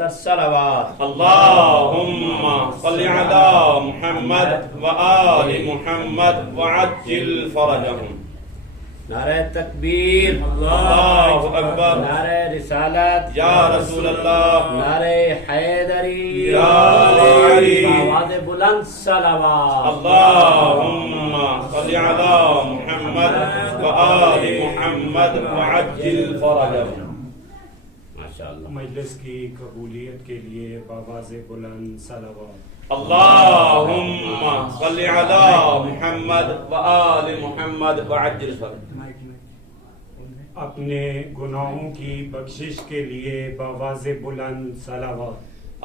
وأنت الصلوات اللهم صل على محمد وآل محمد وعجل فرجهم. نعرہ تکبیر، اللہ اکبر، نعرہ رسالت، یا رسول اللہ، نعرہ حیدری، یا علی، آواز بلند صلوات. اللهم صل على محمد وآل محمد وعجل فرجهم. ماشاءاللہ. مجلس کی قبولیت کے لیے بآواز بلند صلوات. اللهم صل على محمد وآل محمد وعجل فرجهم. اپنے گناہوں کی بخشش کے لیے بآواز بلند صلوات.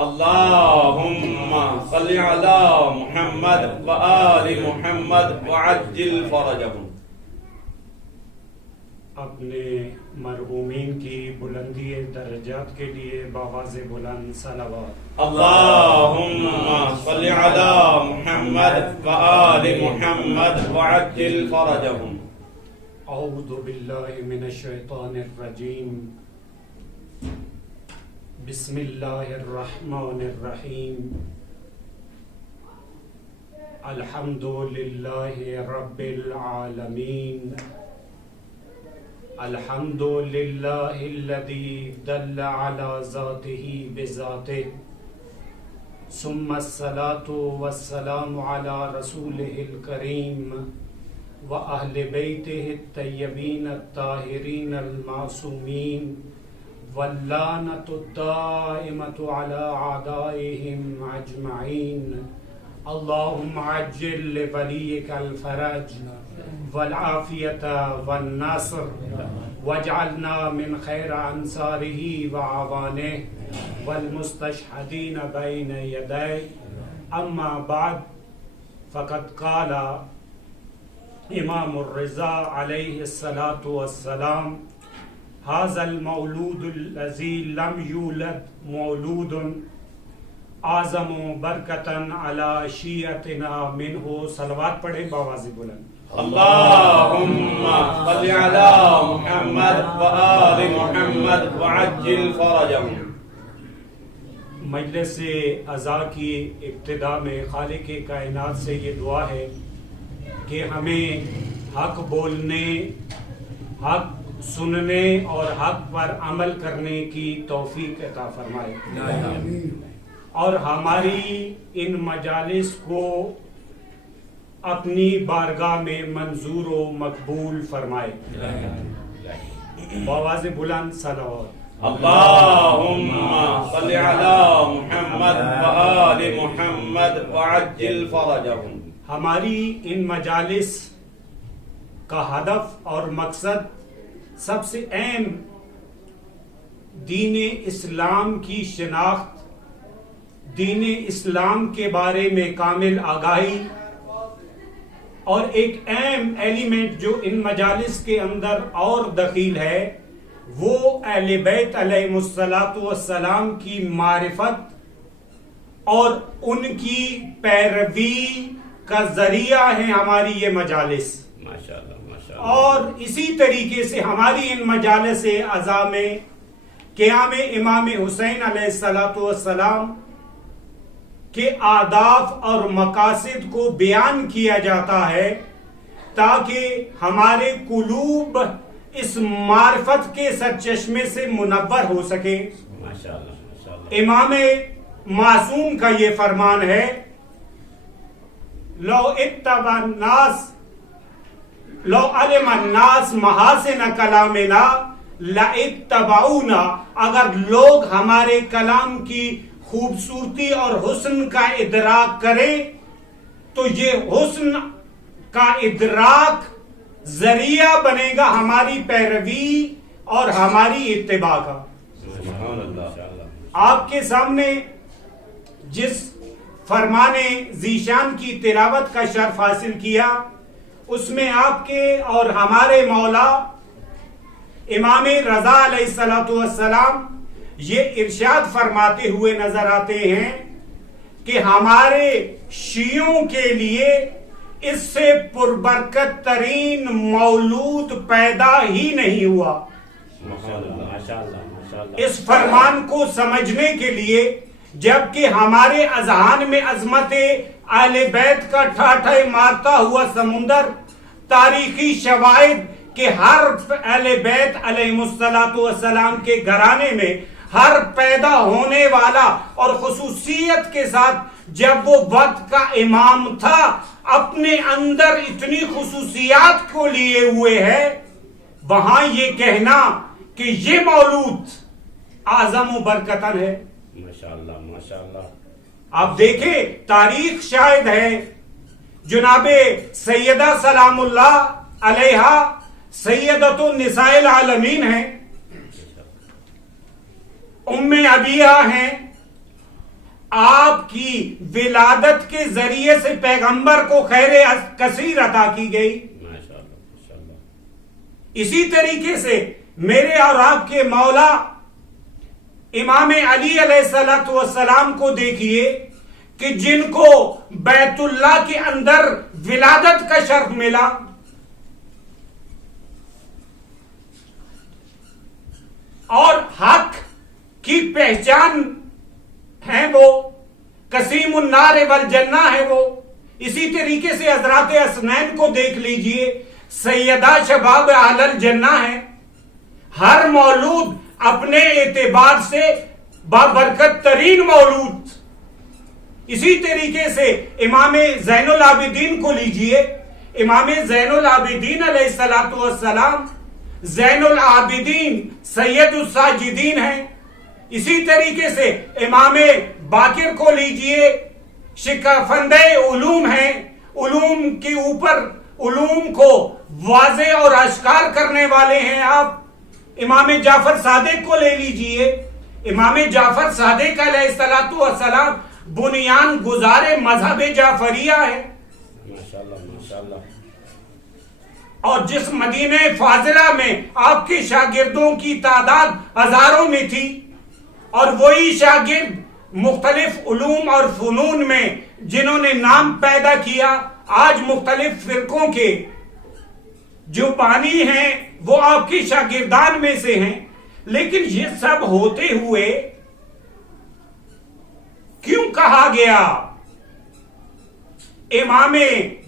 اللهم صل على محمد وآل محمد وعجل فرجهم. اپنے مرحومین کی بلندی درجات کے لیے بآواز بلند صلوات. اللهم صل على محمد وآل محمد وعجل فرجهم. اعوذ باللہ من الشیطان الرجیم. بسم اللہ الرحمن الرحیم. الحمد للہ رب العالمین. الحمد للہ الذی دل علی ذاتہ بذاتہ. ثم الصلاة والسلام علی رسولہ الکریم وأهل بيته الطيبين الطاهرين المعصومين واللعنة الدائمة على أعدائهم أجمعين. اللهم عجل لوليك الفرج والعافية والنصر واجعلنا من خير أنصاره وعوانه والمستشهدين بين يديه. أما بعد فقد قال امام الرضا علیہ الصلاۃ والسلام: ھذا المولود الذی لم یولد مولود اعظم برکتا علی شیعتنا منہ. صلوات پڑھیں بآواز بلند. اللهم صل على محمد وآل محمد وعجل فرجهم. مجلس عزا کی ابتدا میں خالق کائنات سے یہ دعا ہے کہ ہمیں حق بولنے، حق سننے اور حق پر عمل کرنے کی توفیق عطا فرمائے اور ہماری ان مجالس کو اپنی بارگاہ میں منظور و مقبول فرمائے. بآواز بلند صلوات. اللهم صل على محمد وآل محمد وعجل فرجهم. ہماری ان مجالس کا ہدف اور مقصد سب سے اہم دین اسلام کی شناخت، دین اسلام کے بارے میں کامل آگاہی، اور ایک اہم ایلیمنٹ جو ان مجالس کے اندر اور دخیل ہے وہ اہل بیت علیہم الصلاۃ والسلام کی معرفت اور ان کی پیروی کا ذریعہ ہیں ہماری یہ مجالس. اور اسی طریقے سے ہماری ان مجالس عزا میں قیام امام حسین علیہ الصلاۃ والسلام کے اہداف اور مقاصد کو بیان کیا جاتا ہے تاکہ ہمارے قلوب اس معرفت کے سرچشمے سے منور ہو سکے. امام معصوم کا یہ فرمان ہے: لو علم الناس محاسن کلامنا لاتبعونا. اگر لوگ ہمارے کلام کی خوبصورتی اور حسن کا ادراک کریں تو یہ حسن کا ادراک ذریعہ بنے گا ہماری پیروی اور ہماری اتباع کا. آپ کے سامنے جس فرمان ذیشان کی تلاوت کا شرف حاصل کیا اس میں آپ کے اور ہمارے مولا امام رضا علیہ الصلوۃ والسلام یہ ارشاد فرماتے ہوئے نظر آتے ہیں کہ ہمارے شیعوں کے لیے اس سے پربرکت ترین مولود پیدا ہی نہیں ہوا. اس فرمان کو سمجھنے کے لیے جبکہ ہمارے اذہان میں عظمت اہل بیت کا ٹھاٹھے مارتا ہوا سمندر، تاریخی شواہد کہ ہر اہل بیت علیہ السلام کے گھرانے میں ہر پیدا ہونے والا اور خصوصیت کے ساتھ جب وہ وقت کا امام تھا اپنے اندر اتنی خصوصیات کو لیے ہوئے ہے، وہاں یہ کہنا کہ یہ مولود اعظم و برکتن ہے۔ ماشاءاللہ ماشاءاللہ۔ آپ دیکھیں تاریخ شاہد ہے، جناب سیدہ سلام اللہ علیہا سیدۃ النساء العالمین ہیں، ام ابیہ ہیں، آپ کی ولادت کے ذریعے سے پیغمبر کو خیر کثیر عطا کی گئی۔ ماشاءاللہ ماشاءاللہ۔ اسی طریقے سے میرے اور آپ کے مولا امام علی علیہ السلام کو دیکھیے کہ جن کو بیت اللہ کے اندر ولادت کا شرف ملا، اور حق کی پہچان ہے وہ، قسیم النار والجنہ ہے وہ۔ اسی طریقے سے حضرات حسنین کو دیکھ لیجئے، سیدہ شباب اہل الجنہ ہے۔ ہر مولود اپنے اعتبار سے بابرکت ترین مولود۔ اسی طریقے سے امام زین العابدین کو لیجئے، امام زین العابدین علیہ السلام زین العابدین سید الساجدین ہیں۔ اسی طریقے سے امام باقر کو لیجئے، شکافندہ علوم ہیں، علوم کے اوپر علوم کو واضح اور اشکار کرنے والے ہیں آپ۔ امام جعفر صادق کو لے لیجئے، امام جعفر صادق علیہ السلام بنیان گزار مذہب جعفریہ ہے۔ ماشاءاللہ ماشاءاللہ۔ اور جس مدینہ فاضلہ میں آپ کے شاگردوں کی تعداد ہزاروں میں تھی، اور وہی شاگرد مختلف علوم اور فنون میں جنہوں نے نام پیدا کیا، آج مختلف فرقوں کے جو بانی ہیں وہ آپ کے شاگردان میں سے ہیں، لیکن یہ سب ہوتے ہوئے کیوں کہا گیا امام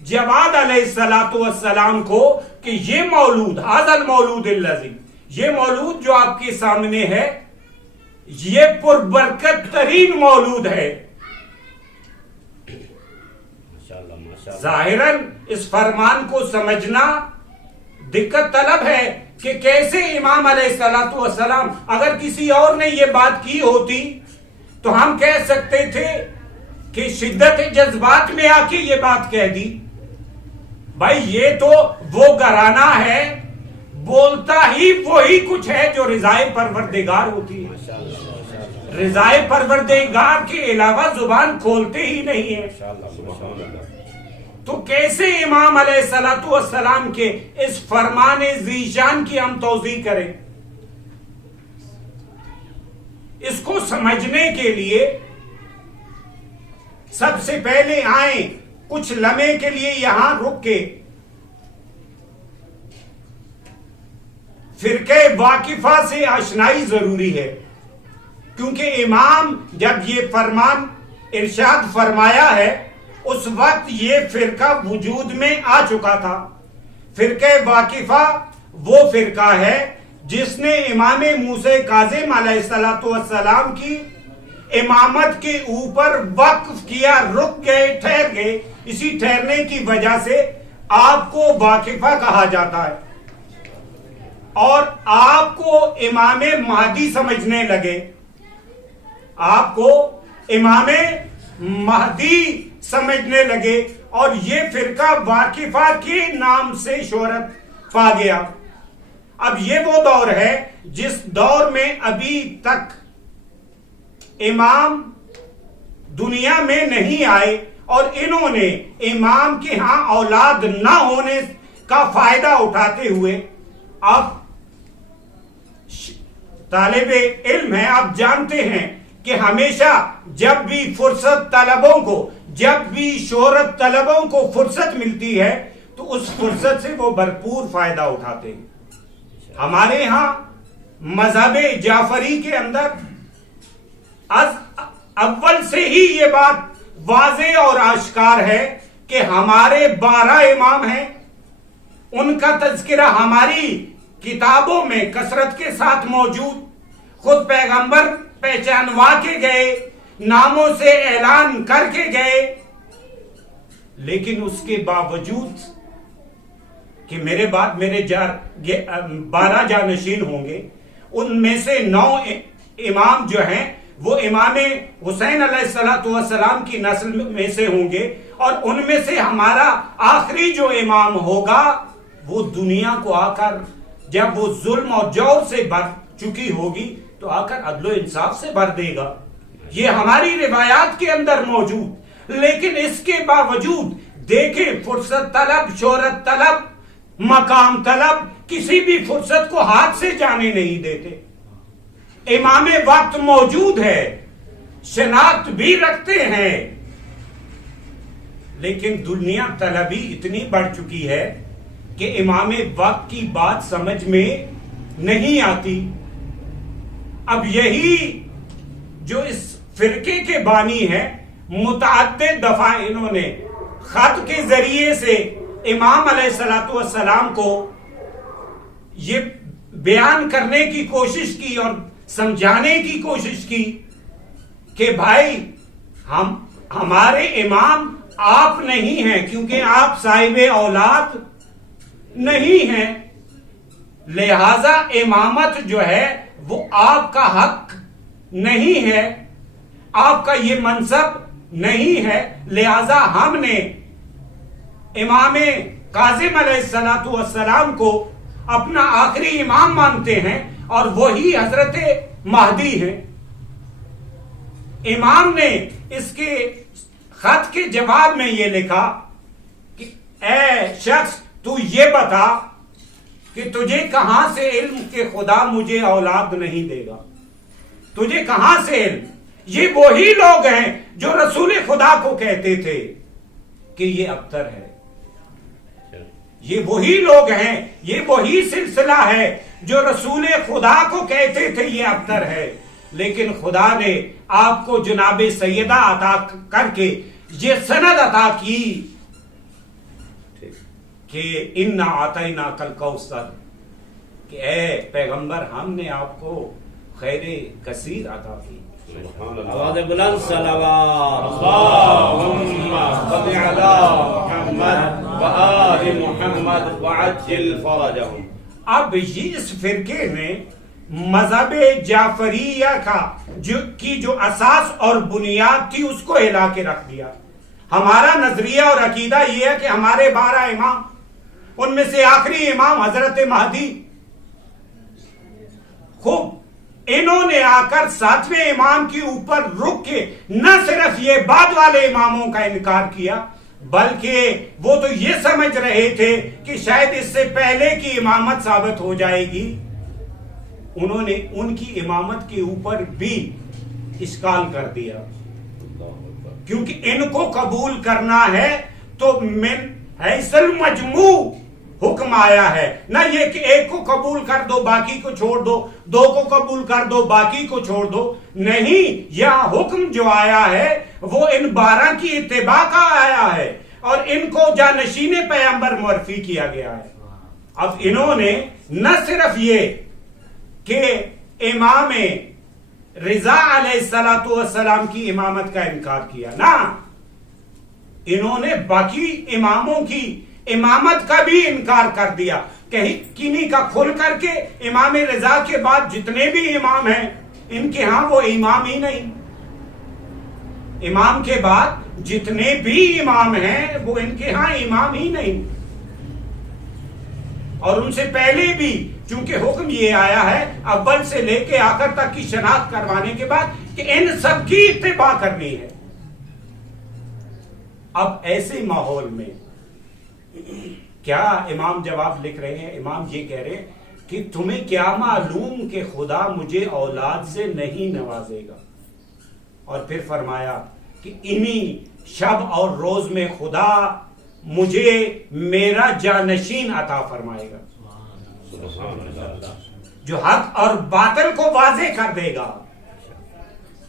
جواد علیہ السلام کو کہ یہ مولود ھذا المولود الذی، یہ مولود جو آپ کے سامنے ہے یہ پربرکت ترین مولود ہے۔ ماشاءاللہ ماشاءاللہ۔ ظاہراً اس فرمان کو سمجھنا دقت طلب ہے کہ کیسے امام علیہ السلام، اگر کسی اور نے یہ بات کی ہوتی تو ہم کہہ سکتے تھے کہ شدت جذبات میں آ کے یہ بات کہہ دی۔ بھائی یہ تو وہ گھرانہ ہے، بولتا ہی وہی کچھ ہے جو رضائے پروردگار ہوتی ہے، ماشاءاللہ ماشاءاللہ۔ رضائے پروردگار کے علاوہ زبان کھولتے ہی نہیں ہے۔ ماشاءاللہ ماشاءاللہ۔ تو کیسے امام علیہ السلام کے اس فرمان ذیشان کی ہم توضیح کریں؟ اس کو سمجھنے کے لیے سب سے پہلے آئیں کچھ لمحے کے لیے یہاں رک کے فرقہ واقفہ سے آشنائی ضروری ہے، کیونکہ امام جب یہ فرمان ارشاد فرمایا ہے اس وقت یہ فرقہ وجود میں آ چکا تھا۔ فرقہ واقفہ وہ فرقہ ہے جس نے امام موسیٰ کاظم علیہ السلام کی امامت کے اوپر وقف کیا، رک گئے، ٹھہر گئے۔ اسی ٹھہرنے کی وجہ سے آپ کو واقفہ کہا جاتا ہے، اور آپ کو امام مہدی سمجھنے لگے، آپ کو امام مہدی سمجھنے لگے، اور یہ فرقہ واقفہ کے نام سے شہرت پا گیا۔ اب یہ وہ دور ہے جس دور میں ابھی تک امام دنیا میں نہیں آئے، اور انہوں نے امام کے ہاں اولاد نہ ہونے کا فائدہ اٹھاتے ہوئے، آپ طالب علم ہیں، آپ جانتے ہیں کہ ہمیشہ جب بھی فرصت طلبوں کو، جب بھی شہرت طلبوں کو فرصت ملتی ہے تو اس فرصت سے وہ بھرپور فائدہ اٹھاتے ہیں۔ ہمارے ہاں مذہب جعفری کے اندر اول سے ہی یہ بات واضح اور آشکار ہے کہ ہمارے 12 امام ہیں، ان کا تذکرہ ہماری کتابوں میں کثرت کے ساتھ موجود، خود پیغمبر پہچانوا کے گئے، ناموں سے اعلان کر کے گئے، لیکن اس کے باوجود کہ میرے بعد میرے 12 جانشین ہوں گے، ان میں سے 9 امام جو ہیں وہ امام حسین علیہ السلام کی نسل میں سے ہوں گے، اور ان میں سے ہمارا آخری جو امام ہوگا وہ دنیا کو آ کر جب وہ ظلم اور جور سے بھر چکی ہوگی تو آ کر عدل و انصاف سے بھر دے گا. یہ ہماری روایات کے اندر موجود، لیکن اس کے باوجود دیکھیں فرصت طلب، شہرت طلب، مقام طلب کسی بھی فرصت کو ہاتھ سے جانے نہیں دیتے. امام وقت موجود ہے، شناخت بھی رکھتے ہیں، لیکن دنیا طلبی اتنی بڑھ چکی ہے کہ امام وقت کی بات سمجھ میں نہیں آتی. اب یہی جو اس فرقے کے بانی ہیں، متعدد دفعہ انہوں نے خط کے ذریعے سے امام علیہ السلام کو یہ بیان کرنے کی کوشش کی اور سمجھانے کی کوشش کی کہ بھائی ہمارے امام آپ نہیں ہیں، کیونکہ آپ صاحب اولاد نہیں ہیں، لہذا امامت جو ہے وہ آپ کا حق نہیں ہے، آپ کا یہ منصب نہیں ہے. لہذا ہم نے امام کاظم علیہ السلام کو اپنا آخری امام مانتے ہیں اور وہی حضرت مہدی ہیں. امام نے اس کے خط کے جواب میں یہ لکھا کہ اے شخص تو یہ بتا کہ تجھے کہاں سے علم کہ خدا مجھے اولاد نہیں دے گا، تجھے کہاں سے علم؟ یہ وہی لوگ ہیں جو رسول خدا کو کہتے تھے کہ یہ ابتر ہے، یہ وہی لوگ ہیں، یہ وہی سلسلہ ہے جو رسول خدا کو کہتے تھے یہ ابتر ہے. لیکن خدا نے آپ کو جناب سیدہ عطا کر کے یہ سند عطا کی کہ اِنَّا أَعْطَيْنَاكَ الْكَوْثَرَ، کہ اے پیغمبر ہم نے آپ کو خیر کثیر عطا کی. آواز بلند صلوات. اللهم صل على محمد وآل محمد وعجل فرجهم. اب یہ اس فرقے میں مذہب جعفریہ جو اساس اور بنیاد تھی اس کو ہلا کے رکھ دیا. ہمارا نظریہ اور عقیدہ یہ ہے کہ ہمارے 12 امام، ان میں سے آخری امام حضرت مہدی، خوب انہوں نے آ کر 7ویں امام کے اوپر رک کے نہ صرف یہ بعد والے اماموں کا انکار کیا، بلکہ وہ تو یہ سمجھ رہے تھے کہ شاید اس سے پہلے کی امامت ثابت ہو جائے گی. انہوں نے ان کی امامت کے اوپر بھی اشکال کر دیا، کیونکہ ان کو قبول کرنا ہے تو من حیث المجموع حکم آیا ہے، نہ یہ کہ ایک کو قبول کر دو باقی کو چھوڑ دو، 2 کو قبول کر دو باقی کو چھوڑ دو. نہیں، یہاں حکم جو آیا ہے وہ ان 12 کی اتباع کا آیا ہے اور ان کو جانشین پیغمبر معرفی کیا گیا ہے. اب انہوں نے نہ صرف یہ کہ امام رضا علیہ السلام کی امامت کا انکار کیا، نہ انہوں نے باقی اماموں کی امامت کا بھی انکار کر دیا. کہیں کنی کا کھل کر کے امام رضا کے بعد جتنے بھی امام ہیں ان کے ہاں وہ امام ہی نہیں، امام کے بعد جتنے بھی امام ہیں وہ ان کے ہاں امام ہی نہیں. اور ان سے پہلے بھی چونکہ حکم یہ آیا ہے اول سے لے کے آخر تک کی شناخت کروانے کے بعد کہ ان سب کی اتباع کرنی ہے. اب ایسے ماحول میں کیا امام جواب لکھ رہے ہیں؟ امام یہ کہہ رہے ہیں کہ تمہیں کیا معلوم کہ خدا مجھے اولاد سے نہیں نوازے گا. اور پھر فرمایا کہ انہی شب اور روز میں خدا مجھے میرا جانشین عطا فرمائے گا. جو حق اور باطل کو واضح کر دے گا.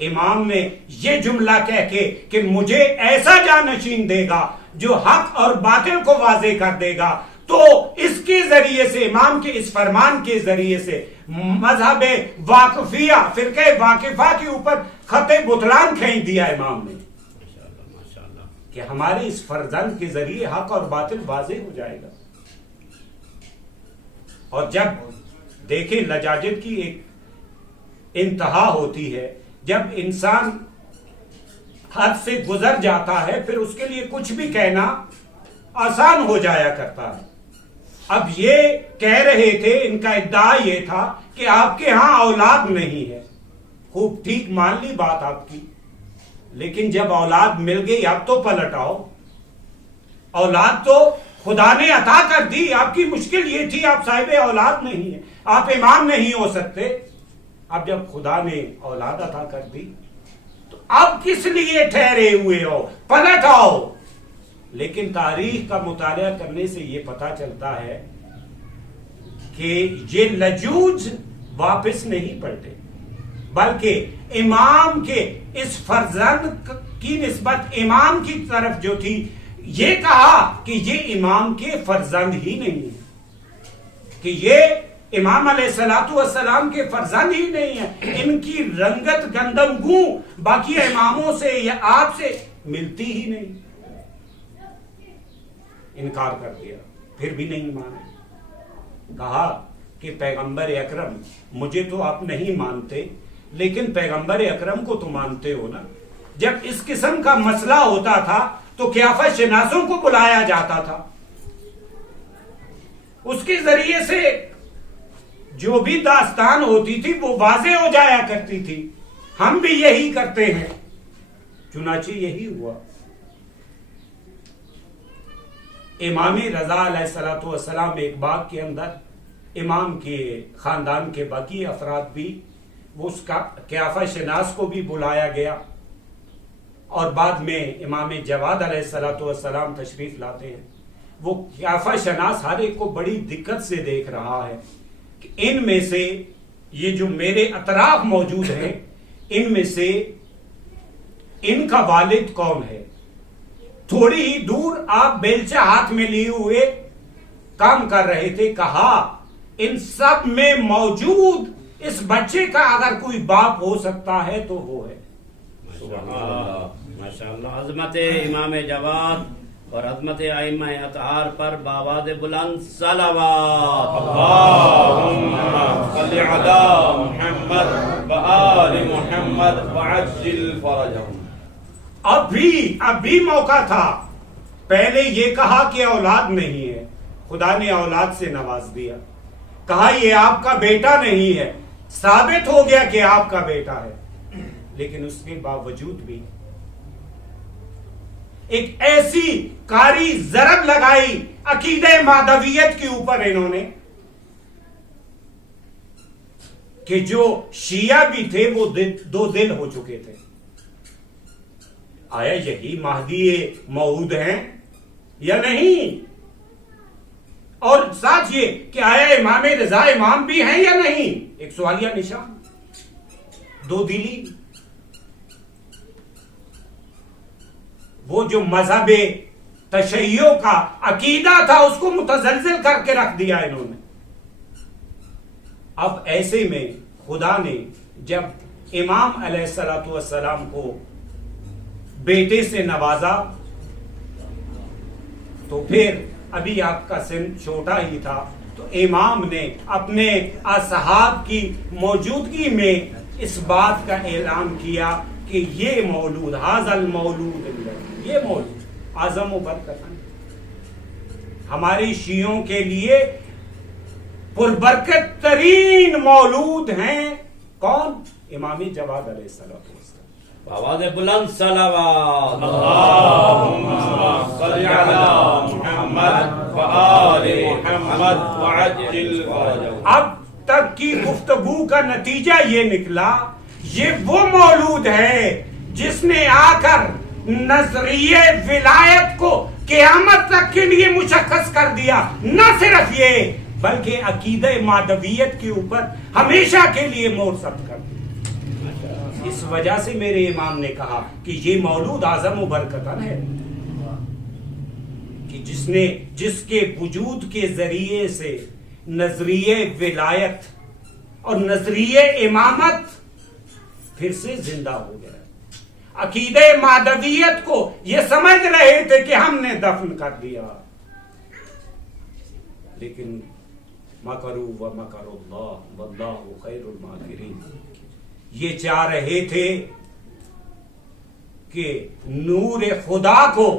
امام نے یہ جملہ کہہ کے کہ مجھے ایسا جانشین دے گا جو حق اور باطل کو واضح کر دے گا، تو اس کے ذریعے سے، امام کے اس فرمان کے ذریعے سے مذہب واقفیہ، فرقہ واقفہ کے اوپر خط بطلان کھینچ دیا امام نے کہ ہمارے اس فرزند کے ذریعے حق اور باطل واضح ہو جائے گا. اور جب دیکھیں لجاجت کی ایک انتہا ہوتی ہے، جب انسان حد سے گزر جاتا ہے پھر اس کے لیے کچھ بھی کہنا آسان ہو جایا کرتا ہے. اب یہ کہہ رہے تھے، ان کا ادعا یہ تھا کہ آپ کے ہاں اولاد نہیں ہے. خوب ٹھیک مان لی بات آپ کی، لیکن جب اولاد مل گئی اب تو پلٹ آؤ. اولاد تو خدا نے عطا کر دی، آپ کی مشکل یہ تھی آپ صاحب اولاد نہیں ہیں، آپ امام نہیں ہو سکتے. اب جب خدا نے اولاد عطا کر دی تو اب کس لیے ٹھہرے ہوئے ہو، پلٹ آؤ. لیکن تاریخ کا مطالعہ کرنے سے یہ پتا چلتا ہے کہ یہ لجوج واپس نہیں پلٹے، بلکہ امام کے اس فرزند کی نسبت امام کی طرف جو تھی، یہ کہا کہ یہ امام کے فرزند ہی نہیں ہے، کہ یہ امام علیہ الصلوۃ والسلام کے فرزند ہی نہیں ہے. ان کی رنگت گندم گوں باقی اماموں سے یا آپ سے ملتی ہی نہیں. انکار کر دیا، پھر بھی نہیں مانا. کہا کہ پیغمبر اکرم، مجھے تو آپ نہیں مانتے لیکن پیغمبر اکرم کو تو مانتے ہو نا. جب اس قسم کا مسئلہ ہوتا تھا تو خلافت شناسوں کو بلایا جاتا تھا، اس کے ذریعے سے جو بھی داستان ہوتی تھی وہ واضح ہو جایا کرتی تھی. ہم بھی یہی کرتے ہیں، چنانچہ یہی ہوا. امام رضا علیہ الصلوۃ والسلام ایک باغ کے اندر، امام کے خاندان کے باقی افراد بھی، وہ اس کا خلافت شناس کو بھی بلایا گیا، اور بعد میں امام جواد علیہ الصلوۃ والسلام تشریف لاتے ہیں. وہ خلافت شناس ہر ایک کو بڑی دقت سے دیکھ رہا ہے کہ ان میں سے یہ جو میرے اطراف موجود ہیں، ان میں سے ان کا والد کون ہے. تھوڑی ہی دور آپ بیلچہ ہاتھ میں لیے ہوئے کام کر رہے تھے. کہا ان سب میں موجود اس بچے کا اگر کوئی باپ ہو سکتا ہے تو وہ ہے. ماشاءاللہ. عظمت امام جواد اور عظمت ائمہ اطہار پر بآواز بلند صلوات. اللهم صل على محمد وآل محمد وعجل فرجهم. اب بھی موقع تھا. پہلے یہ کہا کہ اولاد نہیں ہے، خدا نے اولاد سے نواز دیا. کہا یہ آپ کا بیٹا نہیں ہے، ثابت ہو گیا کہ آپ کا بیٹا ہے. لیکن اس کے باوجود بھی ایک ایسی کاری ضرب لگائی عقیدہ مہدویت کے اوپر انہوں نے کہ جو شیعہ بھی تھے وہ دو دل ہو چکے تھے. آیا یہی مہدی موعود ہیں یا نہیں؟ اور ساتھ یہ کہ آیا امام رضا امام بھی ہیں یا نہیں؟ ایک سوالیہ نشان، دو دلی. وہ جو مذہب تشیع کا عقیدہ تھا اس کو متزلزل کر کے رکھ دیا انہوں نے. اب ایسے میں خدا نے جب امام علیہ الصلوۃ والسلام کو بیٹے سے نوازا تو پھر ابھی آپ کا سن چھوٹا ہی تھا، تو امام نے اپنے اصحاب کی موجودگی میں اس بات کا اعلان کیا کہ یہ مولود، ھذا المولود، یہ مولود اعظم و برکت ہماری شیعوں کے لیے پربرکت ترین مولود ہیں. کون؟ امام جواد علیہ السلام. آواز بلند صلوات. اللهم صل على محمد وآل محمد وعجل فرجهم. اب تک کی گفتگو کا نتیجہ یہ نکلا، یہ وہ مولود ہے جس نے آ کر نظریہ ولایت کو قیامت تک کے لیے مشخص کر دیا. نہ صرف یہ بلکہ عقیدہ مادویت کے اوپر ہمیشہ کے لیے مور ثبت کر دی۔ اس وجہ سے میرے امام نے کہا کہ یہ مولود اعظم و برکتن ہے کہ جس کے وجود کے ذریعے سے نظریہ ولایت اور نظریہ امامت پھر سے زندہ ہو گیا۔ عقیدہ مادویت کو یہ سمجھ رہے تھے کہ ہم نے دفن کر دیا، لیکن مکروا ومکر اللہ واللہ خیر الماکرین، یہ چاہ رہے تھے کہ نور خدا کو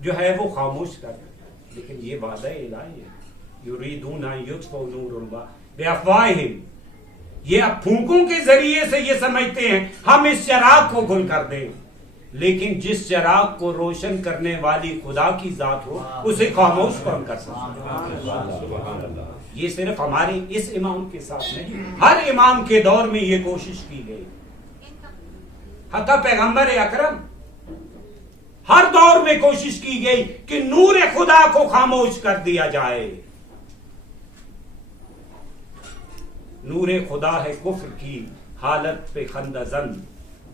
جو ہے وہ خاموش کر دیں، لیکن یہ وعدہ الہی ہے، یریدون ان یطفئوا نور اللہ بافواہہم، یہ اب پھونکوں کے ذریعے سے یہ سمجھتے ہیں ہم اس چراغ کو گل کر دیں، لیکن جس چراغ کو روشن کرنے والی خدا کی ذات ہو اسے خاموش کون کر سکتا؟ یہ صرف ہمارے اس امام کے ساتھ نہیں، ہر امام کے دور میں یہ کوشش کی گئی، حتی پیغمبر اکرم ہر دور میں کوشش کی گئی کہ نور خدا کو خاموش کر دیا جائے۔ نور خدا ہے کفر کی حالت پہ خندہ زن،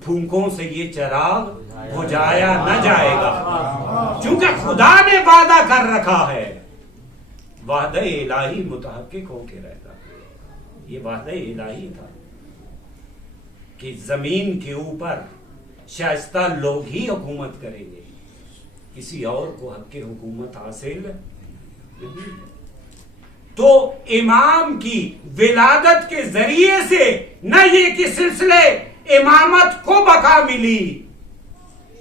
پھونکوں سے یہ چراغ بجھایا نہ جائے گا، چونکہ خدا نے وعدہ کر رکھا ہے، وعدہ الہی متحقق ہو کے رہتا ہے۔ یہ وعدہ الہی تھا کہ زمین کے اوپر شائستہ لوگ ہی حکومت کریں گے، کسی اور کو حق کی حکومت حاصل نہیں۔ تو امام کی ولادت کے ذریعے سے نہ یہ کہ سلسلے امامت کو بقا ملی،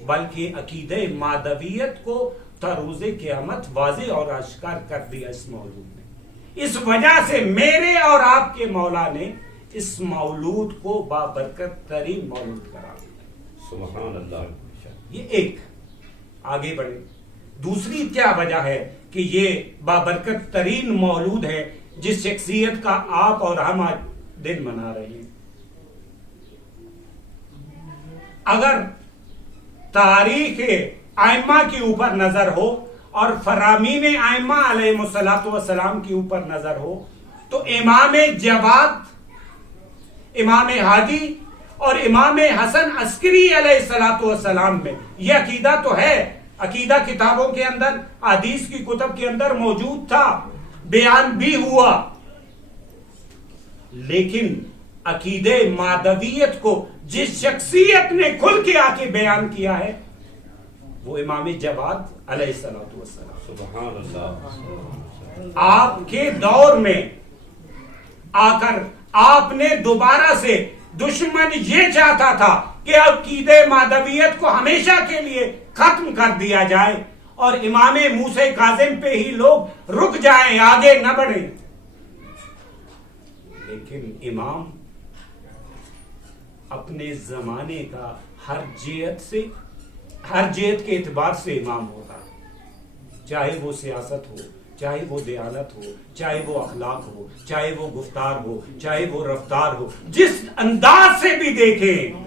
بلکہ عقیدہ مادویت کو تروز قیامت واضح اور اشکار کر دیا اس مولود نے۔ اس وجہ سے میرے اور آپ کے مولا نے اس مولود کو بابرکت ترین مولود قرار دیا۔ سبحان اللہ۔ یہ ایک، آگے بڑھے، دوسری کیا وجہ ہے کہ یہ بابرکت ترین مولود ہے جس شخصیت کا آپ اور ہم آج دن منا رہے ہیں؟ اگر تاریخ ائمہ کے اوپر نظر ہو اور فرامین ائمہ علیہ الصلوۃ والسلام کے اوپر نظر ہو تو امام جواد، امام ہادی اور امام حسن عسکری علیہ الصلوۃ والسلام میں یہ عقیدہ تو ہے، عقیدہ کتابوں کے اندر، حدیث کی کتب کے اندر موجود تھا، بیان بھی ہوا، لیکن عقیدہ مادویت کو جس شخصیت نے کھل کے آ کے بیان کیا ہے وہ امام جواد علیہ الصلوۃ والسلام۔ سبحان اللہ۔ آپ کے دور میں آ کر آپ نے دوبارہ سے، دشمن یہ چاہتا تھا کہ عقیدہ مادویت کو ہمیشہ کے لیے ختم کر دیا جائے اور امام موسیٰ کاظم پہ ہی لوگ رک جائیں، آگے نہ بڑھیں، لیکن امام اپنے زمانے کا ہر جہت کے اعتبار سے امام ہوتا ہے، چاہے وہ سیاست ہو، چاہے وہ دیانت ہو، چاہے وہ اخلاق ہو، چاہے وہ گفتار ہو، چاہے وہ رفتار ہو، جس انداز سے بھی دیکھیں،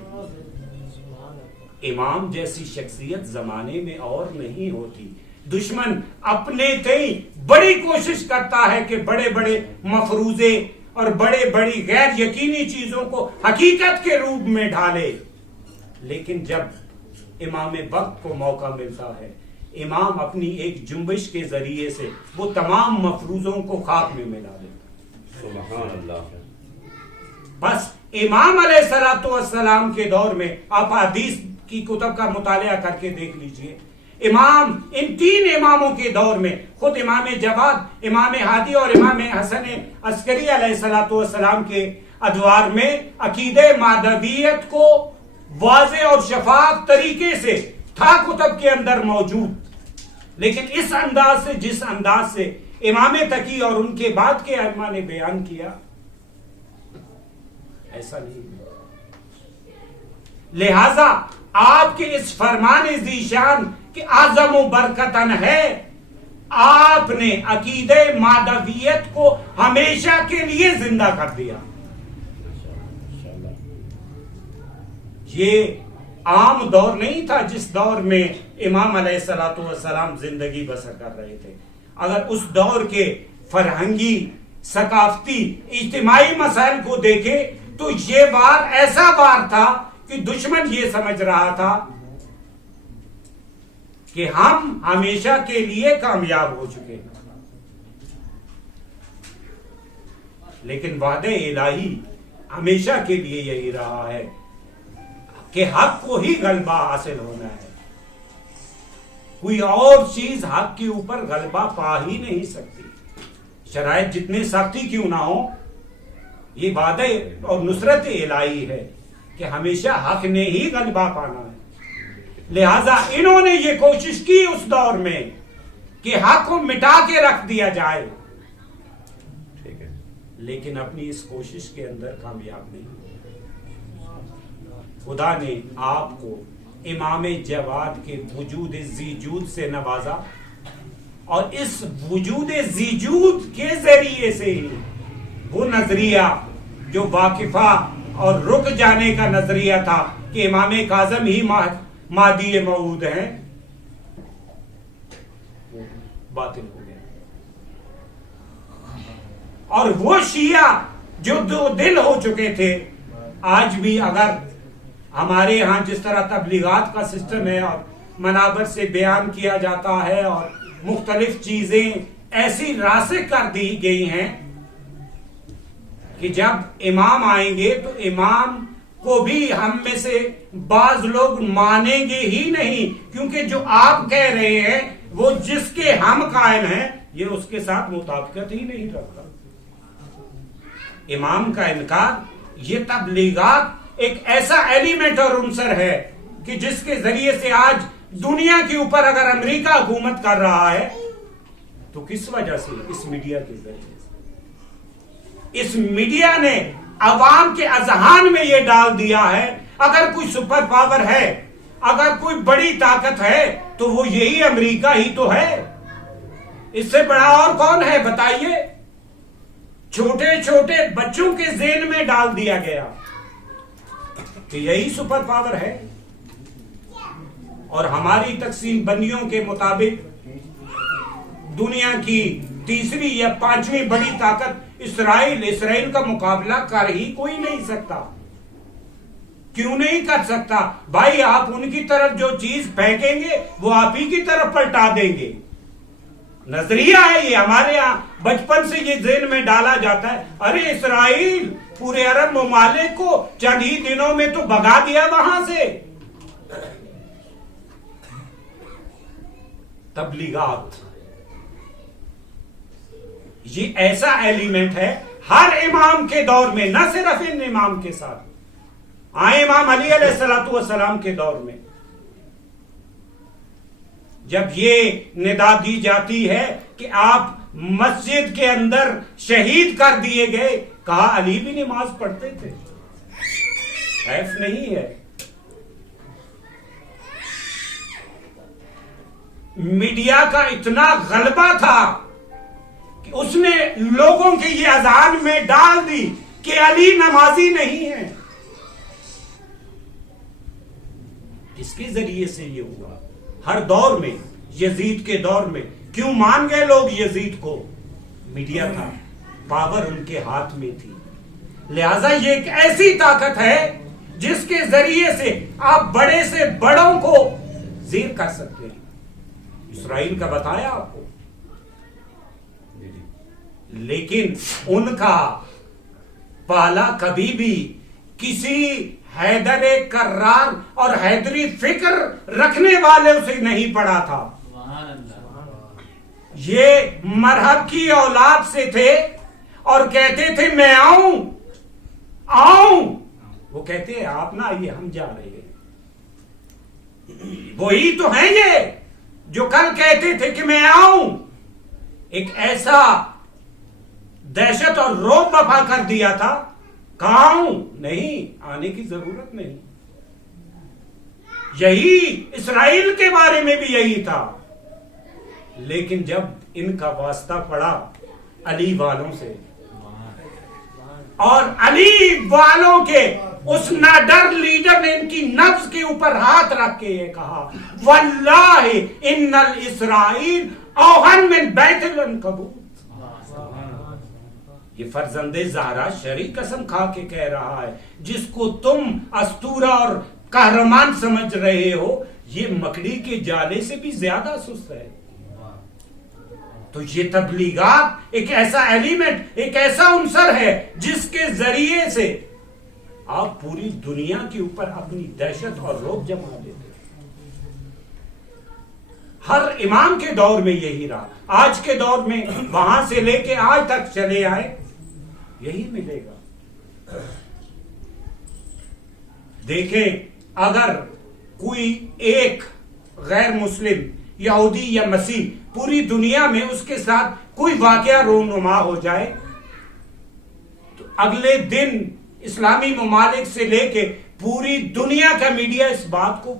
امام جیسی شخصیت زمانے میں اور نہیں ہوتی۔ دشمن اپنے تئیں بڑی کوشش کرتا ہے کہ بڑے بڑے مفروضے اور بڑی غیر یقینی چیزوں کو حقیقت کے روپ میں ڈھالے، لیکن جب امام وقت کو موقع ملتا ہے، امام اپنی ایک جنبش کے ذریعے سے وہ تمام مفروضوں کو خاک میں ملا دیتا۔ سبحان اللہ۔ بس امام علیہ الصلوۃ والسلام کے دور میں آپ حدیث کی کتب کا مطالعہ کر کے دیکھ لیجئے، امام ان تین اماموں کے دور میں خود امام جواد، امام ہادی اور امام حسن عسکری علیہ الصلوۃ والسلام کے ادوار میں عقیدہ مادویت کو واضح اور شفاف طریقے سے تھا کتب کے اندر موجود، لیکن اس انداز سے، جس انداز سے امام تقی اور ان کے بعد کے ائمہ نے بیان کیا، ایسا نہیں۔ لہذا آپ کے اس فرمان ذیشان کہ اعظم و برکتن ہے، آپ نے عقیدہ مادویت کو ہمیشہ کے لیے زندہ کر دیا۔ یہ عام دور نہیں تھا جس دور میں امام علیہ الصلوۃ والسلام زندگی بسر کر رہے تھے۔ اگر اس دور کے فرہنگی، ثقافتی، اجتماعی مسائل کو دیکھے تو یہ وار ایسا وار تھا کہ دشمن یہ سمجھ رہا تھا کہ ہم ہمیشہ کے لیے کامیاب ہو چکے ہیں، لیکن وعدہ الہی ہمیشہ کے لیے یہی رہا ہے کہ حق کو ہی غلبہ حاصل ہونا ہے، کوئی اور چیز حق کے اوپر غلبہ پا ہی نہیں سکتی، شرائط جتنے سختی کیوں نہ ہو، یہ وعدہ اور نصرت الہی ہے کہ ہمیشہ حق نے ہی غلبہ پانا ہے۔ لہذا انہوں نے یہ کوشش کی اس دور میں کہ حق کو مٹا کے رکھ دیا جائے، لیکن اپنی اس کوشش کے اندر کامیاب نہیں۔ خدا نے آپ کو امام جواد کے وجود ذیجود سے نوازا، اور اس وجود ذیجود کے ذریعے سے ہی وہ نظریہ جو واقفہ اور رک جانے کا نظریہ تھا کہ امام کاظم ہی مہدی موعود ہیں، وہ باطل ہو گیا، اور وہ شیعہ جو دو دل ہو چکے تھے، آج بھی اگر ہمارے ہاں جس طرح تبلیغات کا سسٹم ہے اور منابر سے بیان کیا جاتا ہے اور مختلف چیزیں ایسی راسخ کر دی گئی ہیں کہ جب امام آئیں گے تو امام کو بھی ہم میں سے بعض لوگ مانیں گے ہی نہیں، کیونکہ جو آپ کہہ رہے ہیں وہ جس کے ہم قائل ہیں یہ اس کے ساتھ مطابقت ہی نہیں رکھتا۔ امام کا انکار، یہ تبلیغات ایک ایسا ایلیمنٹ اور عنصر ہے کہ جس کے ذریعے سے آج دنیا کے اوپر اگر امریکہ حکومت کر رہا ہے تو کس وجہ سے؟ اس میڈیا کے ذریعے سے۔ اس میڈیا نے عوام کے اذہان میں یہ ڈال دیا ہے اگر کوئی سپر پاور ہے، اگر کوئی بڑی طاقت ہے تو وہ یہی امریکہ ہی تو ہے، اس سے بڑا اور کون ہے بتائیے؟ چھوٹے چھوٹے بچوں کے ذہن میں ڈال دیا گیا کہ یہی سپر پاور ہے، اور ہماری تقسیم بندیوں کے مطابق دنیا کی تیسری یا پانچویں بڑی طاقت اسرائیل کا مقابلہ کر ہی کوئی نہیں سکتا۔ کیوں نہیں کر سکتا؟ بھائی آپ ان کی طرف جو چیز پھینکیں گے وہ آپ ہی کی طرف پلٹا دیں گے۔ نظریہ ہے یہ، ہمارے ہاں بچپن سے یہ ذہن میں ڈالا جاتا ہے، ارے اسرائیل پورے عرب ممالک کو چند ہی دنوں میں تو بھگا دیا وہاں سے۔ تبلیغات یہ ایسا ایلیمنٹ ہے ہر امام کے دور میں، نہ صرف ان امام کے ساتھ، امام علی علیہ الصلوۃ والسلام کے دور میں جب یہ ندا دی جاتی ہے کہ آپ مسجد کے اندر شہید کر دیے گئے، کہا علی بھی نماز پڑھتے تھے، خیف نہیں ہے۔ میڈیا کا اتنا غلبہ تھا کہ اس نے لوگوں کے یہ اذہان میں ڈال دی کہ علی نمازی نہیں ہے۔ اس کے ذریعے سے یہ ہوا ہر دور میں، یزید کے دور میں کیوں مان گئے لوگ یزید کو؟ میڈیا تھا، پاور ان کے ہاتھ میں تھی۔ لہذا یہ ایک ایسی طاقت ہے جس کے ذریعے سے آپ بڑے سے بڑوں کو زیر کر سکتے ہیں۔ اسرائیل کا بتایا آپ کو، لیکن ان کا پالا کبھی بھی کسی حیدر کرار اور حیدری فکر رکھنے والے سے نہیں پڑا تھا۔ یہ مرحب کی اولاد سے تھے اور کہتے تھے میں آؤں۔ وہ کہتے ہیں آپ نہ آئیے، ہم جا رہے ہیں۔ وہی تو ہیں یہ جو کل کہتے تھے کہ میں آؤں۔ ایک ایسا دہشت اور رعب بپا کر دیا تھا، کہاں ہوں؟ نہیں، آنے کی ضرورت نہیں۔ یہی اسرائیل کے بارے میں بھی یہی تھا، لیکن جب ان کا واسطہ پڑا علی والوں سے، اور علی والوں کے اس ناڈر لیڈر نے ان کی نفس کے اوپر ہاتھ رکھ کے یہ کہا واللہ ان الاسرائیل اوہن من بیت العنکبوت، یہ فرزند زہرا شرعی قسم کھا کے کہہ رہا ہے، جس کو تم استورا اور قہرمان سمجھ رہے ہو یہ مکڑی کے جالے سے بھی زیادہ سست ہے۔ تو یہ تبلیغات ایک ایسا ایلیمنٹ، ایک ایسا عنصر ہے جس کے ذریعے سے آپ پوری دنیا کے اوپر اپنی دہشت اور رعب جما دیتے ہیں۔ ہر امام کے دور میں یہی رہا، آج کے دور میں وہاں سے لے کے آج تک چلے آئے یہی ملے گا۔ دیکھیں اگر کوئی ایک غیر مسلم یہودی یا مسیح پوری دنیا میں اس کے ساتھ کوئی واقعہ رونما ہو جائے تو اگلے دن اسلامی ممالک سے لے کے پوری دنیا کا میڈیا اس بات کو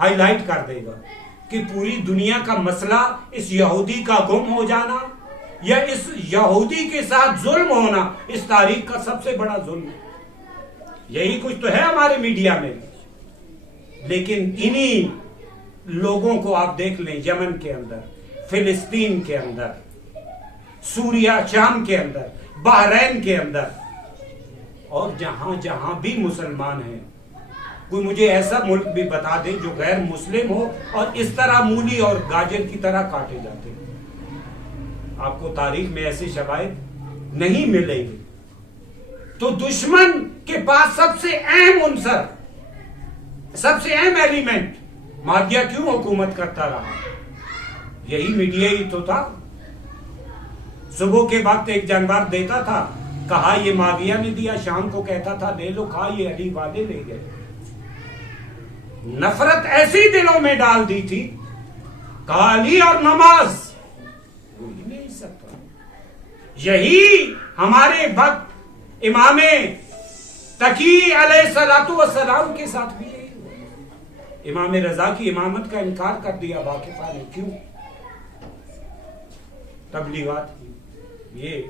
ہائی لائٹ کر دے گا کہ پوری دنیا کا مسئلہ اس یہودی کا گم ہو جانا یا اس یہودی کے ساتھ ظلم ہونا اس تاریخ کا سب سے بڑا ظلم ہے۔ یہی کچھ تو ہے ہمارے میڈیا میں، لیکن انہی لوگوں کو آپ دیکھ لیں، یمن کے اندر، فلسطین کے اندر، سوریہ شام کے اندر، بحرین کے اندر، اور جہاں جہاں بھی مسلمان ہیں، کوئی مجھے ایسا ملک بھی بتا دے جو غیر مسلم ہو اور اس طرح مولی اور گاجر کی طرح کاٹے جاتے ہیں۔ آپ کو تاریخ میں ایسے شواہد نہیں ملیں گے۔ تو دشمن کے پاس سب سے اہم عنصر، سب سے اہم ایلیمنٹ ماغیہ کیوں حکومت کرتا رہا؟ یہی میڈیا ہی تو تھا۔ صبح کے وقت ایک جانور دیتا تھا، کہا یہ ماغیہ نے دیا، شام کو کہتا تھا لے لو، کہا یہ علی والے لے گئے۔ نفرت ایسی دلوں میں ڈال دی تھی، کہا علی اور نماز ہو ہی نہیں سکتا۔ یہی ہمارے وقت امام تقی علیہ السلام کے ساتھ بھی یہی ہوا۔ امام رضا کی امامت کا انکار کر دیا واقفہ نے، کیوں؟ تبلیغات کی۔ یہ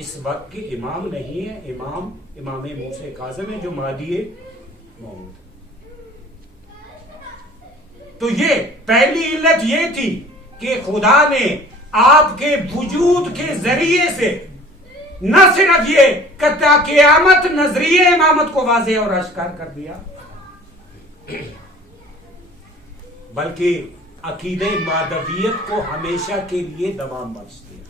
اس وقت کے امام نہیں ہے، امام موسیٰ کاظم ہے جو مہدی موعود۔ تو یہ پہلی علت یہ تھی کہ خدا نے آپ کے وجود کے ذریعے سے نہ صرف یہ کہ تا قیامت نظریہ امامت کو واضح اور اشکار کر دیا، بلکہ عقیدہ مادویت کو ہمیشہ کے لیے دوام بخش دیا۔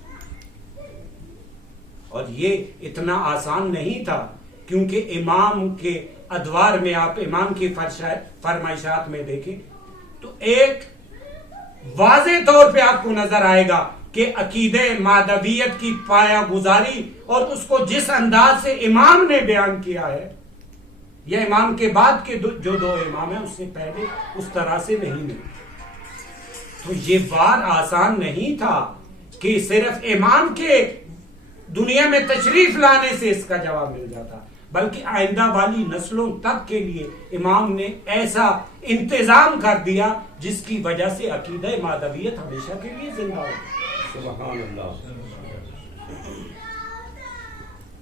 اور یہ اتنا آسان نہیں تھا، کیونکہ امام کے ادوار میں آپ امام کی فرمائشات میں دیکھیں تو ایک واضح طور پہ آپ کو نظر آئے گا کہ عقیدہ مادویت کی پایہ گزاری اور اس کو جس انداز سے امام نے بیان کیا ہے، یا امام کے بعد کے جو دو امام ہیں اس سے پہلے اس طرح سے نہیں ملے۔ تو یہ بار آسان نہیں تھا کہ صرف امام کے دنیا میں تشریف لانے سے اس کا جواب مل جاتا، بلکہ آئندہ والی نسلوں تک کے لیے امام نے ایسا انتظام کر دیا جس کی وجہ سے عقیدہ مادویت ہمیشہ کے لیے زندہ ہو۔ سبحان اللہ۔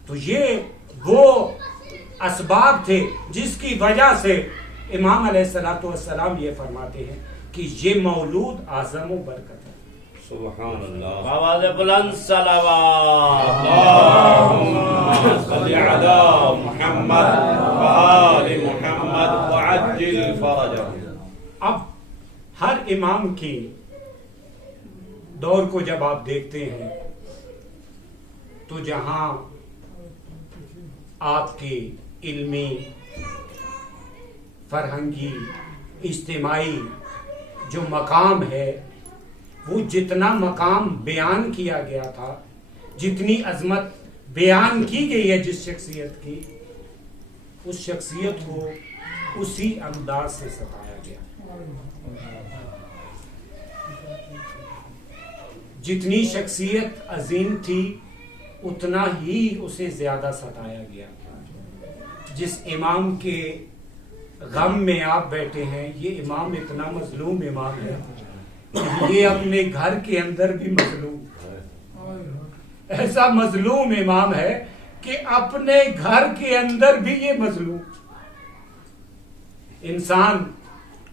تو یہ وہ اسباب تھے جس کی وجہ سے امام علیہ السلام یہ فرماتے ہیں کہ یہ مولود اعظم و برکت ہے۔ سبحان اللہ۔ آواز بلند صلوات۔ اللهم صل على محمد وآل محمد وعجل فرجهم۔ اب ہر امام کی دور کو جب آپ دیکھتے ہیں تو جہاں آپ کی علمی، فرہنگی، اجتماعی جو مقام ہے، وہ جتنا مقام بیان کیا گیا تھا، جتنی عظمت بیان کی گئی ہے جس شخصیت کی، اس شخصیت کو اسی انداز سے ستایا گیا۔ جتنی شخصیت عظیم تھی اتنا ہی اسے زیادہ ستایا گیا۔ جس امام کے غم میں آپ بیٹھے ہیں، یہ امام اتنا مظلوم امام ہے، یہ اپنے گھر کے اندر بھی مظلوم، ایسا مظلوم امام ہے کہ اپنے گھر کے اندر بھی یہ مظلوم۔ انسان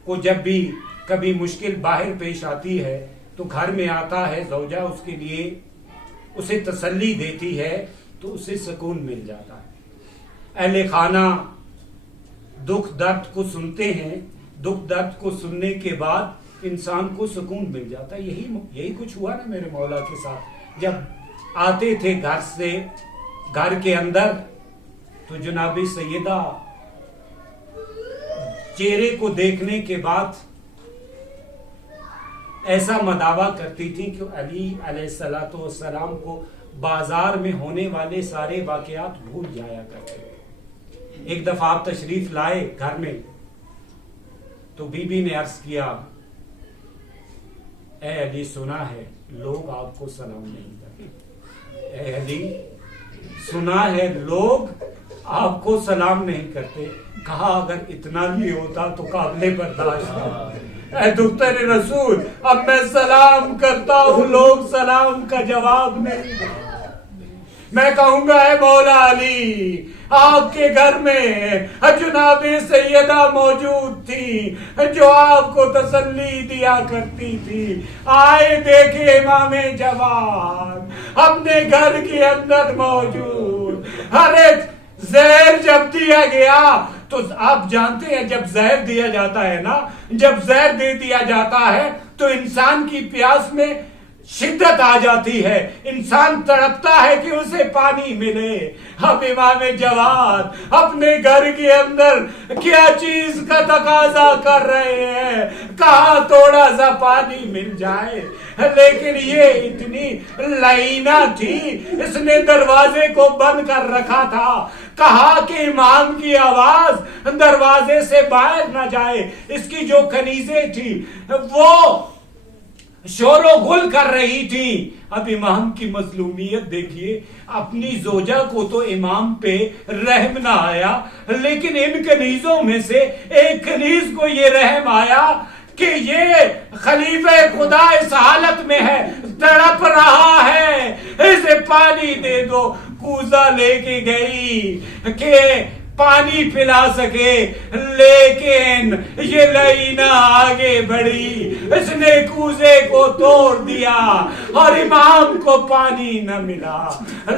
کو جب بھی کبھی مشکل باہر پیش آتی ہے تو گھر میں آتا ہے، زوجہ اس کے لیے اسے تسلی دیتی ہے تو اسے سکون مل جاتا ہے۔ اہل خانہ دکھ درد کو سنتے ہیں، دکھ درد کو سننے کے بعد انسان کو سکون مل جاتا ہے۔ یہی کچھ ہوا نا میرے مولا کے ساتھ۔ جب آتے تھے گھر سے، گھر کے اندر، تو جناب سیدہ چہرے کو دیکھنے کے بعد ایسا مداوا کرتی تھی کہ علی علیہ السلام کو بازار میں ہونے والے سارے واقعات بھول جایا کرتے تھے۔ ایک دفعہ آپ تشریف لائے گھر میں تو بی بی نے عرض کیا، اے علی سنا ہے لوگ آپ کو سلام نہیں کرتے، اے علی سنا ہے لوگ آپ کو سلام نہیں کرتے۔ کہا اگر اتنا بھی ہوتا تو قابل برداشت ہے، اے دختر رسول اب میں سلام کرتا ہوں، لوگ سلام کا جواب نہیں دیتے۔ میں کہوں گا اے مولا علی آپ کے گھر میں جناب سیدہ موجود تھی جو آپ کو تسلی دیا کرتی تھی، آئے دیکھے امام جواد اپنے گھر کے اندر موجود۔ ارے زہر جب دیا گیا تو آپ جانتے ہیں جب زہر دیا جاتا ہے نا، جب زہر دے دیا جاتا ہے تو انسان کی پیاس میں شدت آ جاتی ہے، انسان تڑپتا ہے کہ اسے پانی ملے۔ اب امام جواد اپنے گھر کے اندر کیا چیز کا تقاضا کر رہے ہیں، کہاں تھوڑا سا پانی مل جائے، لیکن یہ اتنی لعینہ تھی، اس نے دروازے کو بند کر رکھا تھا۔ کہا کہ امام کی آواز دروازے سے باہر نہ جائے۔ اس کی جو کنیزیں تھی وہ شور و غل کر رہی تھی۔ اب امام کی مظلومیت دیکھیے، اپنی زوجہ کو تو امام پہ رحم نہ آیا، لیکن ان کنیزوں میں سے ایک کنیز کو یہ رحم آیا کہ یہ خلیفہ خدا اس حالت میں ہے، تڑپ رہا ہے، اسے پانی دے دو۔ کوزہ لے کے گئی کہ پانی پلا سکے، لیکن یہ لعینہ آگے بڑھی، اس نے کوزے کو توڑ دیا اور امام کو پانی نہ ملا۔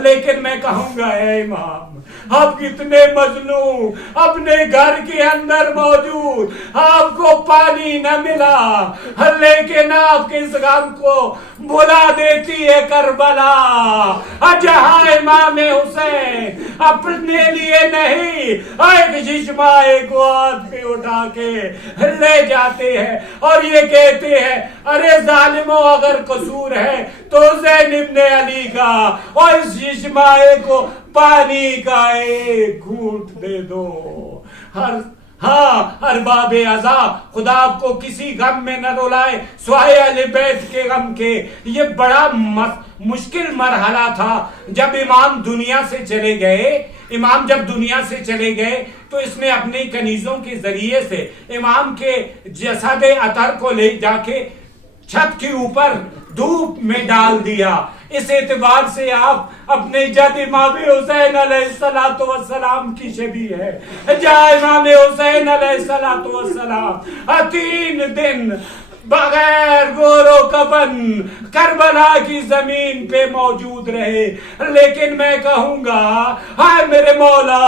لیکن میں کہوں گا اے امام آپ کتنے مظلوم، اپنے گھر کے اندر موجود، آپ کو پانی نہ ملا، لیکن آپ کے اس غم کو بلا دیتی ہے کربلا، جہاں امام حسین اپنے لیے نہیں ایک ششمائے کو ہاتھ پہ اٹھا کے لے جاتے ہیں اور یہ کہتے ہیں ارے ظالموں اگر قصور ہے تو زین ابن علی کا، اور اس ششمائے کو پانی کا ایک گھونٹ دے دو۔ ارباب عزا خدا آپ کو کسی غم میں نہ رولائے سوائے اہل بیت کے غم کے۔ یہ بڑا مشکل مرحلہ تھا جب امام دنیا سے چلے گئے۔ امام جب دنیا سے چلے گئے تو اس نے اپنی کنیزوں کے ذریعے سے امام کے جسد اطہر کو لے جا کے چھت کے اوپر دھوپ میں ڈال دیا۔ اس اعتبار سے آپ اپنے جد امام حسین علیہ السلام کی شبیہ ہے، جہاں امام حسین علیہ السلام 3 دن بغیر گور و کفن کربلا کی زمین پہ موجود رہے۔ لیکن میں کہوں گا ہائے میرے مولا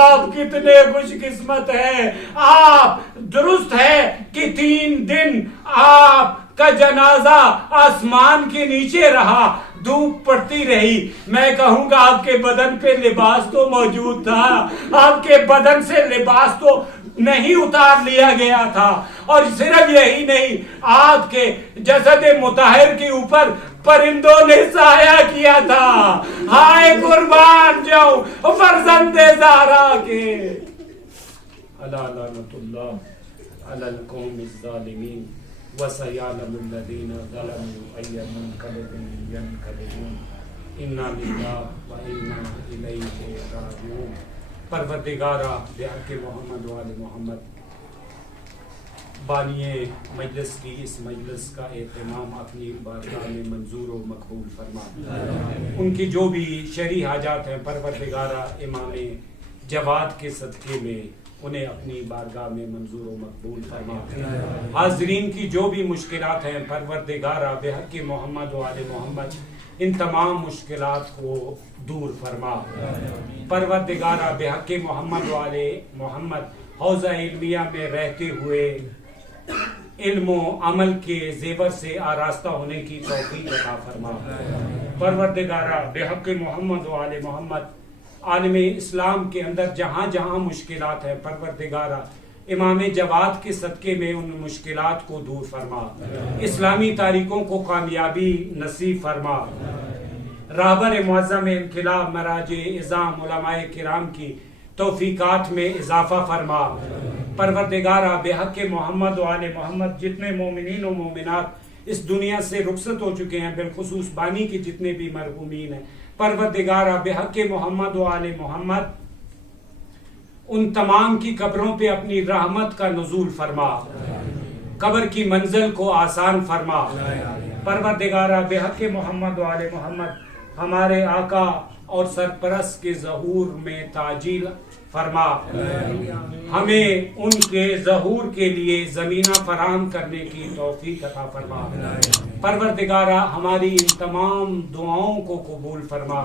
آپ کتنے خوش قسمت ہیں، آپ درست ہے کہ 3 دن آپ کا جنازہ آسمان کے نیچے رہا، دھوپ پڑتی رہی۔ میں کہوں گا آپ کے بدن پہ لباس تو موجود تھا، آپ کے بدن سے لباس تو نہیں اتار لیا گیا تھا، اور صرف یہی نہیں آپ کے جسد مطہر کے اوپر پرندوں نے سایہ کیا تھا۔ ہائے قربان جاؤ فرزند زہرا کے۔ الا لعنت اللہ علی القوم الظالمین وسيعلم الذين ظلموا أي منقلب ينقلبون إنا لله وإنا إليه راجعون۔ پروردگارا بحق محمد و آل محمد، بانی مجلس کی اس مجلس کا اہتمام اپنی بارگاہ میں منظور و مقبول فرما۔ ان کی جو بھی شرعی حاجات ہیں پروردگارا امام جواد کے صدقے میں انہیں اپنی بارگاہ میں منظور و مقبول فرما. حاضرین کی جو بھی مشکلات ہیں پروردگارا بحق محمد و آل محمد ان تمام مشکلات کو دور فرما. پروردگارا بحق محمد و آل محمد حوضہ علمیہ میں رہتے ہوئے علم و عمل کے زیور سے آراستہ ہونے کی توفیق عطا فرما. پروردگارا بحق محمد و آل محمد عالم اسلام کے اندر جہاں جہاں مشکلات ہیں پروردگارا امام جواد کے صدقے میں ان مشکلات کو دور فرما. اسلامی تاریخوں کو کامیابی نصیب فرما. رہبر معظم انقلاب مراجع اعظام علماء کرام کی توفیقات میں اضافہ فرما. پروردگارا بحق محمد و آل محمد جتنے مومنین و مومنات اس دنیا سے رخصت ہو چکے ہیں بالخصوص بانی کے جتنے بھی مرحومین ہیں پروردگارا بحق محمد و آل محمد ان تمام کی قبروں پہ اپنی رحمت کا نزول فرما. قبر کی منزل کو آسان فرما. پروردگارا بحق محمد و آل محمد ہمارے آقا اور سرپرست کے ظہور میں تعجیل فرما. ہمیں ان کے ظہور کے لیے زمینہ فراہم کرنے کی توفیق عطا فرما. پروردگارا ہماری ان تمام دعاؤں کو قبول فرما.